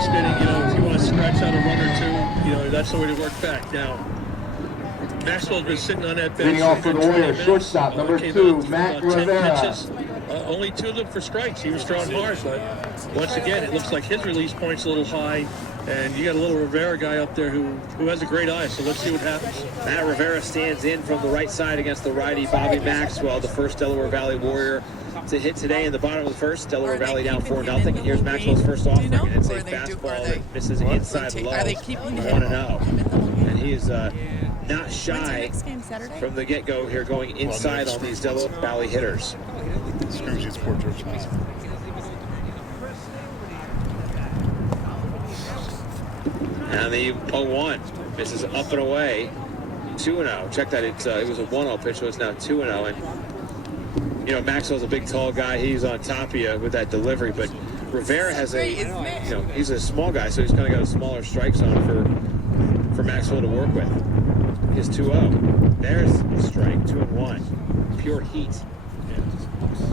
first inning, if you want to scratch out a run or two, that's the way to work back. Now, Maxwell's been sitting on that bench. Leading off for the Warriors, shortstop, number 2, Matt Rivera. Pitches, only 2 of them for strikes. He was throwing hard, but once again, it looks like his release point's a little high. And you got a little Rivera guy up there who has a great eye, so let's see what happens. Matt Rivera stands in from the right side against the righty Bobby Maxwell, the first Delaware Valley Warrior to hit today in the bottom of the first. Delaware Valley down 4-0. And here's Maxwell's first offering, and it's a fastball that misses inside low, 1-0. And he is not shy from the get-go here, going inside on these Delaware Valley hitters. And the 0-1 misses up and away, 2-0. Check that, it was a 1-0 pitch, so it's now 2-0. And Maxwell's a big, tall guy. He's on top of you with that delivery, but Rivera has he's a small guy, so he's kind of got a smaller strike zone for Maxwell to work with. His 2-0. There's the strike, 2-1. Pure heat.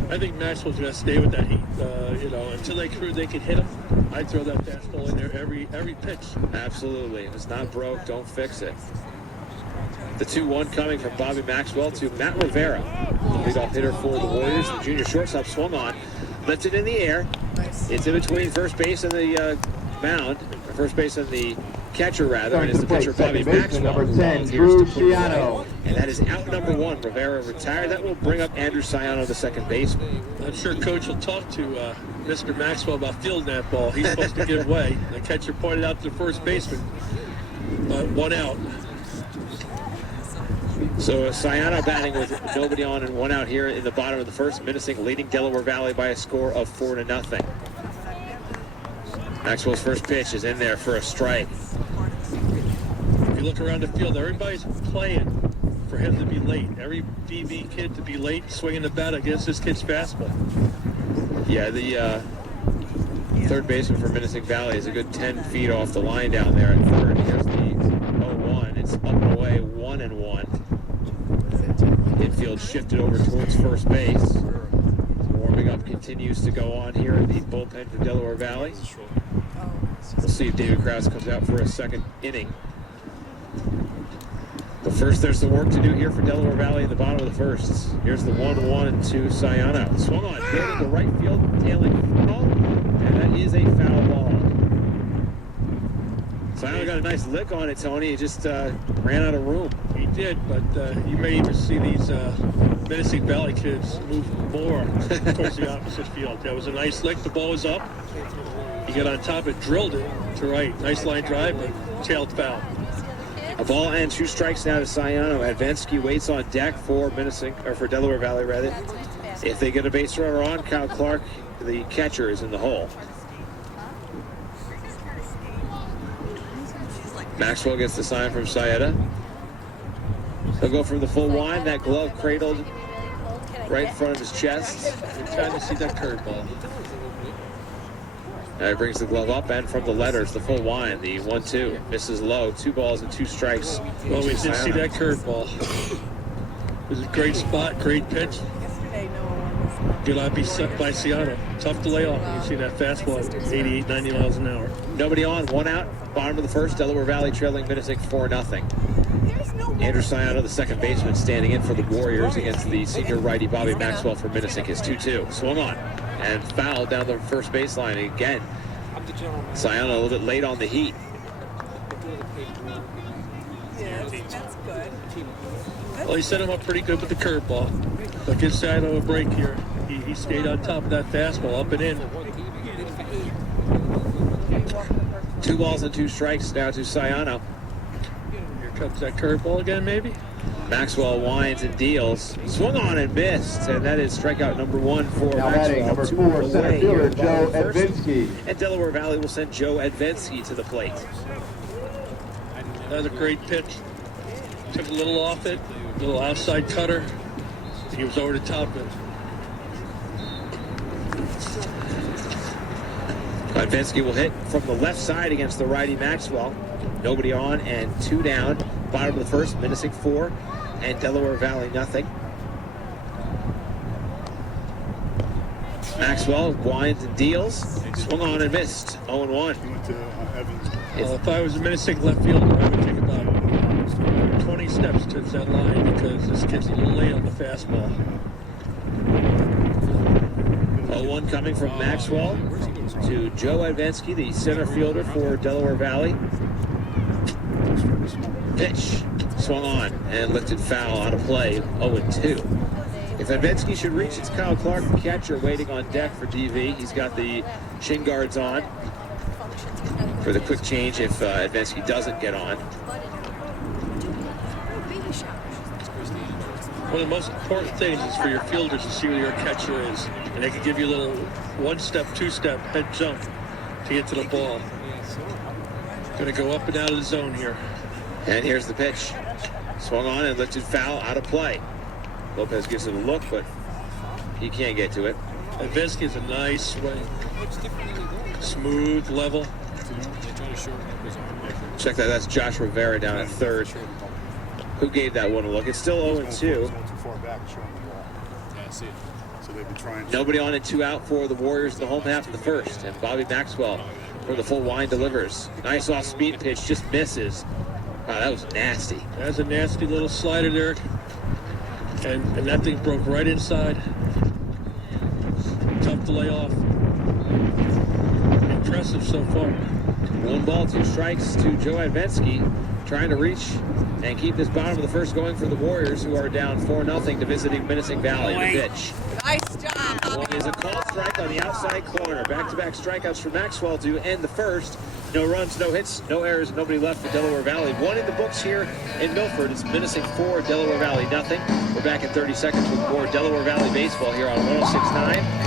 I think Maxwell's going to stay with that heat. Until they can hit him, I'd throw that fastball in there every pitch. Absolutely. If it's not broke, don't fix it. The 2-1 coming from Bobby Maxwell to Matt Rivera, the leadoff hitter for the Warriors. The junior shortstop swung on, lifted in the air. It's in between first base and the mound, first base and the catcher rather, and it's the pitcher Bobby Maxwell. Number 10, Drew Ciano. And that is out number 1. Rivera retired. That will bring up Andrew Ciano, the second baseman. I'm sure Coach will talk to Mr. Maxwell about fielding that ball. He's supposed to give way. The catcher pointed out to the first baseman. 1 out. So Ciano batting with nobody on and 1 out here in the bottom of the first. Minisink leading Delaware Valley by a score of 4-0. Maxwell's first pitch is in there for a strike. If you look around the field, everybody's playing for him to be late. Every DB kid to be late, swinging the bat against this kid's fastball. Yeah, the third baseman for Minisink Valley is a good 10 feet off the line down there at third. Here's the 0-1. It's up and away, 1-1. Infield shifted over towards first base. Warming up continues to go on here in the bullpen for Delaware Valley. We'll see if David Krause comes out for a second inning. But first, there's the work to do here for Delaware Valley in the bottom of the first. Here's the 1-1 to Ciano. Swung on, hit into right field, tailing ball, and that is a foul ball. Ciano got a nice lick on it, Tony. He just ran out of room. He did, but you may even see these Minisink Valley kids move more towards the opposite field. That was a nice lick. The ball was up. He got on top, it drilled it to right. Nice line drive, but tailed foul. A ball and 2 strikes now to Ciano. Advensky waits on deck for for Delaware Valley rather. If they get a base runner on, Kyle Clark, the catcher, is in the hole. Maxwell gets the sign from Sayeda. He'll go from the full wind. That glove cradled right in front of his chest. We're trying to see that curveball. He brings the glove up, and from the letters, the full wind, the 1-2. Misses low, 2 balls and 2 strikes. Well, we did see that curveball. It was a great spot, great pitch. Good eye by Ciano. Tough to lay off. You see that fastball at 88, 90 miles an hour. Nobody on, 1 out. Bottom of the first, Delaware Valley trailing Minisink 4-0. Andrew Ciano, the second baseman, standing in for the Warriors against the senior righty Bobby Maxwell for Minisink is 2-2. Swung on and fouled down the first baseline again. Ciano a little bit late on the heat. Yes, that's good. Well, he set him up pretty good with the curveball. But gives Ciano a break here. He stayed on top of that fastball, up and in. 2 balls and 2 strikes now to Ciano. Here comes that curveball again, maybe? Maxwell winds and deals. Swung on and missed, and that is strikeout number 1 for Now Maxwell. batting, number 4, center fielder Joe Advensky. And Delaware Valley will send Joe Advensky to the plate. Another great pitch. Took a little off it, a little outside cutter. He was over the top of it. Advensky will hit from the left side against the righty Maxwell. Nobody on and 2 down. Bottom of the first, Minisink 4 and Delaware Valley nothing. Maxwell winds and deals. Swung on and missed. 0-1. Well, if I was a Minisink left fielder, I would take about 20 steps towards that line because this kid's a little late on the fastball. 0-1 coming from Maxwell to Joe Advensky, the center fielder for Delaware Valley. Pitch swung on and lifted foul out of play. 0-2. If Advensky should reach, it's Kyle Clark, the catcher, waiting on deck for DV. He's got the shin guards on for the quick change if Advensky doesn't get on. One of the most important things is for your fielders to see where your catcher is, and they can give you a little one-step, two-step head jump to get to the ball. Going to go up and out of the zone here. And here's the pitch. Swung on and lifted foul out of play. Lopez gives it a look, but he can't get to it. Advensky is a nice swing. Smooth, level. Check that. That's Josh Rivera down at third. Who gave that one a look? It's still 0-2. Nobody on and 2 out for the Warriors in the home half of the first. And Bobby Maxwell for the full wind delivers. Nice off-speed pitch, just misses. Wow, that was nasty. That's a nasty little slider there. And that thing broke right inside. Tough to lay off. Impressive so far. 1 ball, 2 strikes to Joe Advensky, trying to reach and keep this bottom of the first going for the Warriors, who are down 4-0 to visiting Minisink Valley. The pitch. Nice job. One is a called strike on the outside corner. Back-to-back strikeouts for Maxwell to end the first. No runs, no hits, no errors, nobody left for Delaware Valley. 1 in the books here in Milford. It's Minisink 4, Delaware Valley nothing. We're back in 30 seconds with more Delaware Valley baseball here on 106.9.